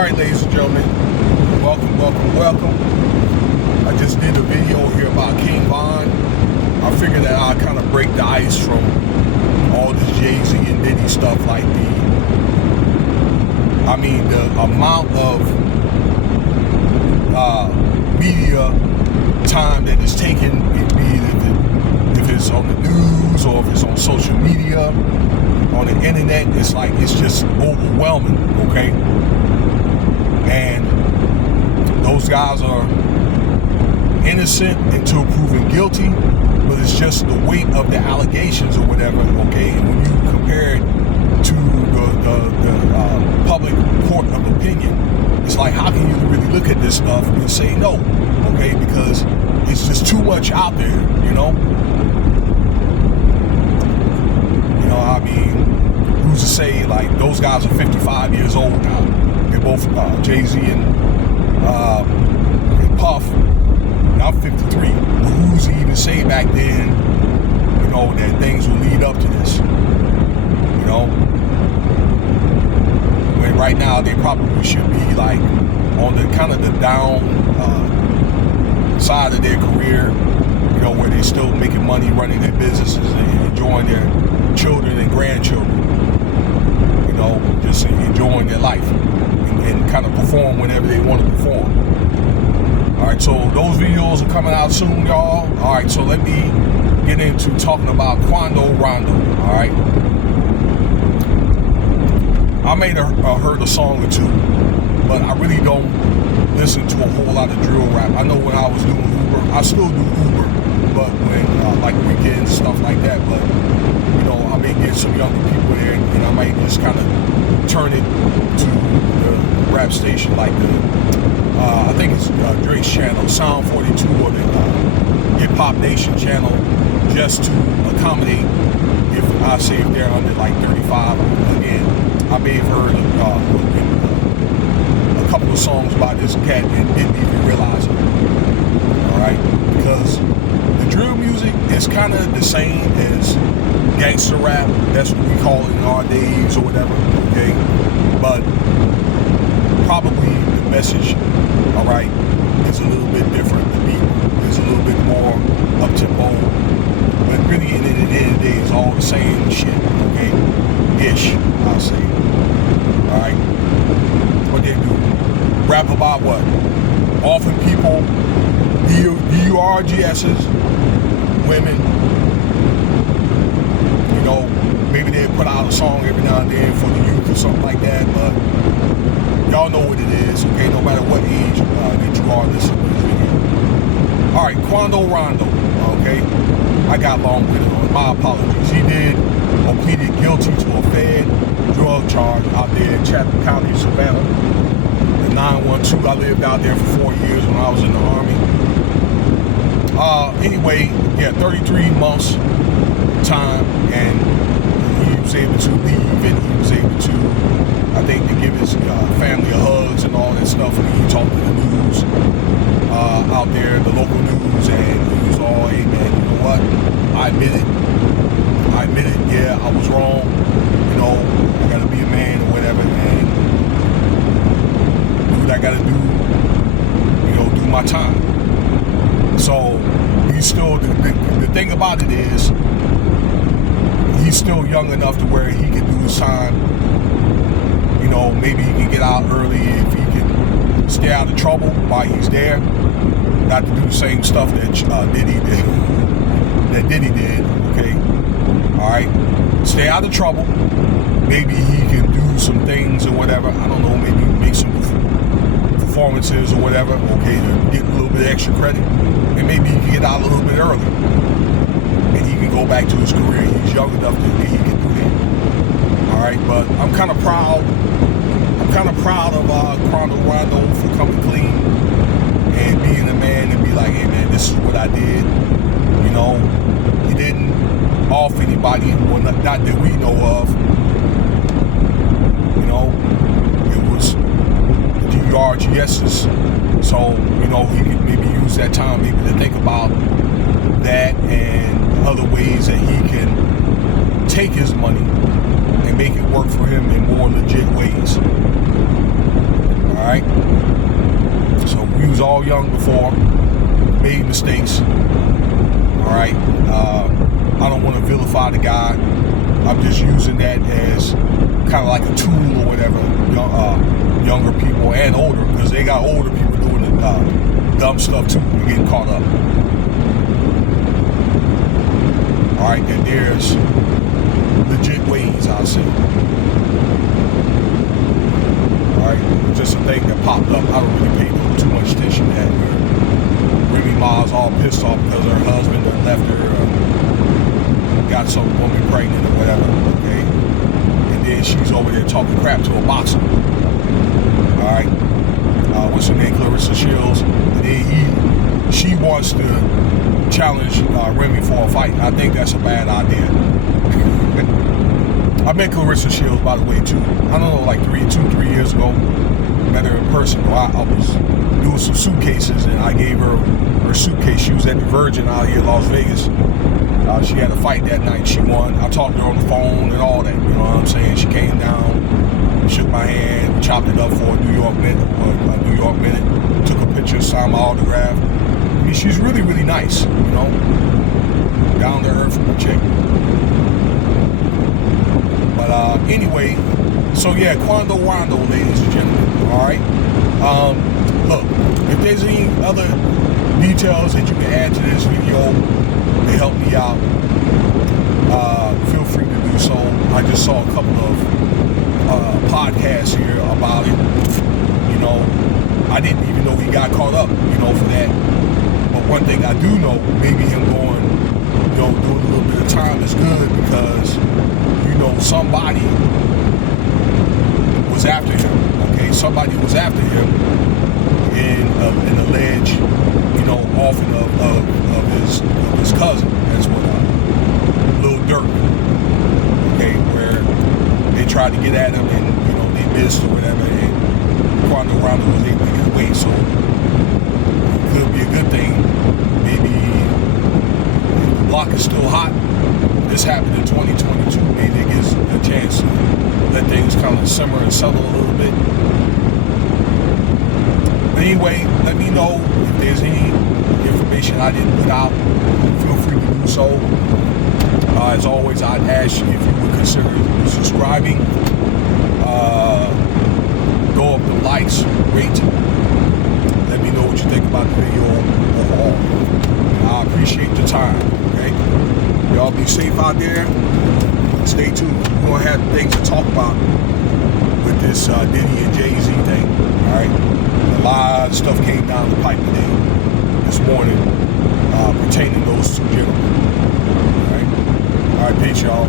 Alright, ladies and gentlemen, welcome. I just did a video here about King Von. I figured that I'd kind of break the ice from all this Jay-Z and Diddy stuff, like the amount of media time that is taken, if it's on the news or if it's on social media, on the internet. It's just overwhelming, okay? And those guys are innocent until proven guilty, but it's just the weight of the allegations or whatever, okay? And when you compare it to the public court of opinion, it's like, how can you really look at this stuff and say no, okay? Because it's just too much out there, you know? Who's to say, like, those guys are 55 years old now. They're both Jay-Z and Puff. I'm 53. Well, who's to even say back then, that things will lead up to this? When right now they probably should be like on the kind of the down side of their career, where they're still making money, running their businesses, and enjoying their children and grandchildren, just enjoying their life and kind of perform whenever they want to perform. Alright, so those videos are coming out soon, y'all. Alright, so let me get into talking about Quando Rondo. Alright, I may have heard a song or two, but I really don't listen to a whole lot of drill rap. I know when I was doing Uber, I still do Uber, but when like weekends, stuff like that, but I may get some younger people there, and I might just kind of turn it to the rap station, like I think it's Drake's channel, Sound 42, or the Hip Hop Nation channel, just to accommodate if they're under like 35. Again, I may have heard a couple of songs by this cat and didn't even realize it. Alright, because the drill music is kind of the same as gangster rap. That's what we call it in our days or whatever, okay? But probably the message, alright, is a little bit different. The beat is a little bit more up-tempo. But really, at the end of the day, it's all the same shit, okay? Ish, I'll say. Alright? What they do? Rap about what? Offering people DURGSs, women. Maybe they put out a song every now and then for the youth or something like that, but y'all know what it is, okay? No matter what age that you are listening to this video. Alright, Quando Rondo, okay? I got long with it on. My apologies. He did or pleaded guilty to a Fed drug charge out there in Chatham County, Savannah. The 912, I lived out there for 4 years when I was in the Army. Anyway, yeah, 33 months time, and he was able to leave, and he was able to, I think, to give his family hugs and all that stuff, and he talked to the news out there, the local news, and he was all, hey man, you know what, I admit it, yeah, I was wrong, I gotta be a man or whatever, and do what I gotta do, do my time. So he's still, the thing about it is, he's still young enough to where he can do his time. Maybe he can get out early if he can stay out of trouble while he's there. Not to do the same stuff that Diddy did, okay? Alright? Stay out of trouble. Maybe he can do some things or whatever. I don't know, maybe make some performances or whatever, okay, to get a little bit of extra credit. And maybe he can get out a little bit early. And he can go back to his career. He's young enough that he can do that. Alright, but I'm kind of proud of Quando Rondo for coming clean and being a man and be like, hey man, this is what I did. He didn't off anybody, well, not that we know of. It was DURGSs. So, he could maybe use that time maybe to think about that and other ways that he can take his money and make it work for him in more legit ways. All all young before, made mistakes. All right, I don't want to vilify the guy. I'm just using that as kind of like a tool or whatever. Younger people and older, because they got older people doing the dumb stuff too. You're getting caught up. All right, and there's legit ways, I'll say. All right, just a thing that popped up. I don't really pay too much attention to that. Remy Ma's all pissed off because her husband left her, got some woman pregnant or whatever. Okay, and then she's over there talking crap to a boxer. All right, what's her name? Clarissa Shields. And then she wants to challenge Remy for a fight. I think that's a bad idea. I met Clarissa Shields, by the way, too. I don't know, like 3 years ago. Met her in person. I was doing some suitcases, and I gave her suitcase. She was at the Virgin out here in Las Vegas. She had a fight that night. She won. I talked to her on the phone and all that. You know what I'm saying? She came down, shook my hand, we chopped it up for a New York minute. Took a picture, signed my autograph. I mean, she's really, really nice. You know, down to earth chick. But anyway, so yeah, Quando Rondo, ladies and gentlemen. All right. Look, if there's any other details that you can add to this video to help me out, feel free to do so. I just saw a couple of podcasts here about it. You know, I didn't even know he got caught up, you know, for that. But one thing I do know, maybe him going, you know, doing a little bit of time is good, because, you know, somebody was after him. Okay, somebody was after him in an alleged, you know, offering of his cousin. That's what Lil Durk. Okay, where they tried to get at him, and you know they missed or whatever, and Quando Rondo was able to get away. So it could be a good thing. Maybe if the block is still hot. This happened in 2022. Maybe it gives a chance to let things kind of simmer and settle a little bit. But anyway, let me know if there's any information I didn't put out. Feel free to do so. As always, I'd ask you if you would consider subscribing. Go up the likes, rate. Let me know what you think about the video overall. I appreciate the time. Okay, y'all be safe out there. Stay tuned. We're gonna have things to talk about with this Diddy and Jay-Z thing. All right, a lot of stuff came down the pipe today, this morning, pertaining to those two gentlemen. All right, peace, y'all.